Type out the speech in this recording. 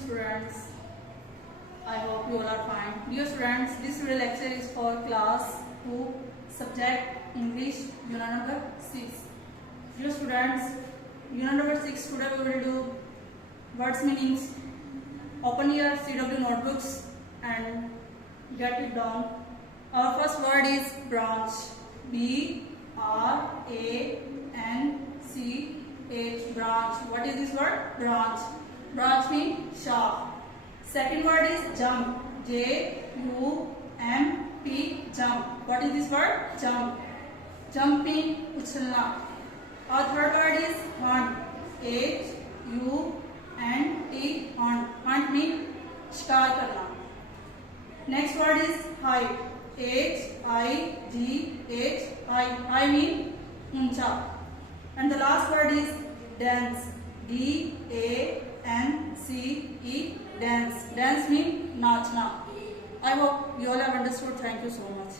students. I hope you all are fine. Dear students, this video lecture is for class 2 subject English unit number 6. Dear students, unit number 6 today we will do words meanings. Open your CW notebooks and get it down. Our first word is branch. B-R-A-N-C-H, branch. What is this word? Branch. Branch means shaft. Second word is jump. J-U-M-P, jump. What is this word? Jump. Jump means uchalna. Our third word is hunt. H-U-N-T, hunt. Hunt means शिकार करना. Next word is height. H-I-G-H, high means ऊंचा. And the last word is dance. D-A-N-C-E, dance. Dance means नाचना. I hope you all have understood. Thank you so much.